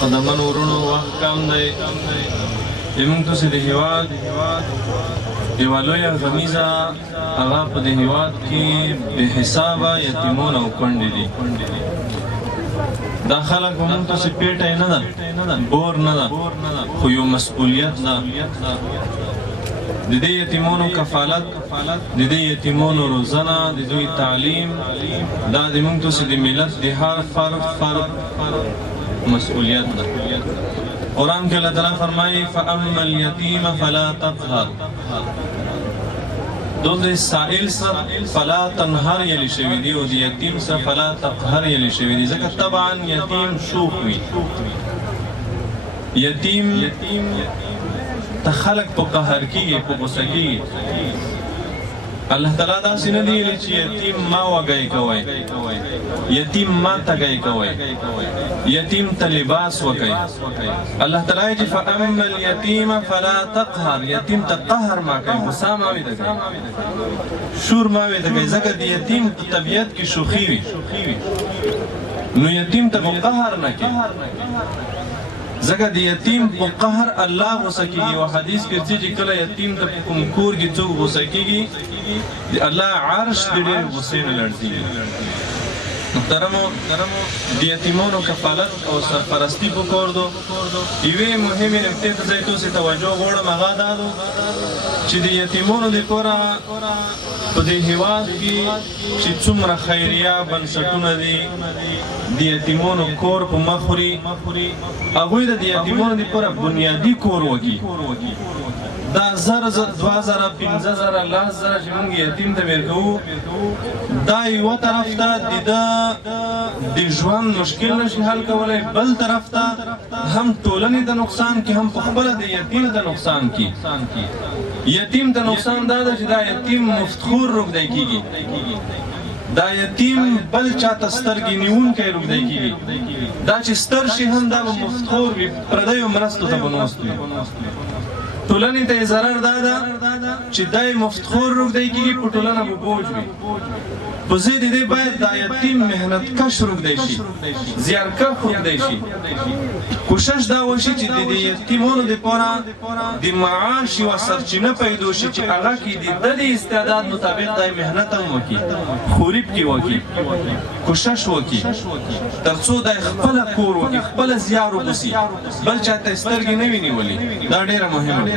قدمن ورونو وخت کم دی زموږ تاسې د هېواد یوه لویه غمیزه هغه په دې هېواد کې بې حسابه یتیمون او کونډې دي. دا خلک به موږ تاسې پیټی نه ده، بور نه ده، خو یو مسؤلیت ده. د دې یتیمونو کفالت، د دې یتیمونو روزنه، د دوی تعلیم، دا د موږ تاسې د ملت د هر فرد مسؤلیت ده. قرآن کې الله تعالی فرمایي فاما الیتیم فلا تقهر، دلته سائل سره فلا تنهر یلی شوي دي او د یتیم سره فلا تقهر یلی شوي دي، ځکه طبعا یتیم شوخ وي. یتیم ته خلق په قهر کېږي، په غوسه کېږي. الله تعالی داسې نه دی ویلي چې یتیم ما وږی کوئ، یتیم ما تږی کوئ، یتیم ته لباس وکئ. الله تعالی چې فاما الیتیم فلا تقهر، یتیم ته قهر ما کوئ، غصه ما ویده کوئ، شور ما ویده کوئ، ځکه د یتیم په طبیعت کې شوخي وي. نو یتیم ته به قهر نه کوي، ځکه د یتیم په قهر الله غوسه کېږي. او حدیث کې چې کله یتیم ته په کوم کور کې څوک غوسه کېږي د الله عرش د ډېر غوسې نه لړزېږي. محترمو، د یتیمانو کفالت او سرپرستی پکار دو. یوې مهمې نکتې ته زه تاسې توجه غواړم، هغه دا ده چې د یتیمانو دپاره په دې هېواد کې چې څومره خیریه بنسټونه دي، د یتیمانو کور په مخ وړي، هغوی د یتیمانو دپاره بنیادي کور وکړي. دا 1000 2000 15000 10,000 چې موږ یتیم ته ورکوو، دا یوه طرف ته د ژوند مشکل نشي حل کولی، بل طرف ته هم ټولنې د نقصان کې، هم پخپله د یتیم د نقصان کې. یتیم ته نقصان دا ده چې دا یتیم مفتخور روږدی کېږي، دا یتیم بل چاته سترګې نیونکی روږدی کېږي. دا چې ستر شي هم دا به مفتخور وي، پردیو مرستو ته به ناست وي. ټولنې ته یې ضرر دا ده چې دی مفتخور روږدی کېږي، په ټولنه به بوج وي. په ضد دې باید دا یتیم محنت کش روږدی شي، زیارکښ روږدی شي. کوشش دا وشي چې د یتیمانو دپاره د معاش یوه سرچینه پیدا شي چې هغه کې د دې استعداد مطابق دی محنت هم وکړي، خوري پکې وکړي، کوشش وکړي، تر څو دی خپله کور وکړي، خپله زیار وباسي، بل چاته سترګې نه وي نیولې. دا ډېره مهمه ده.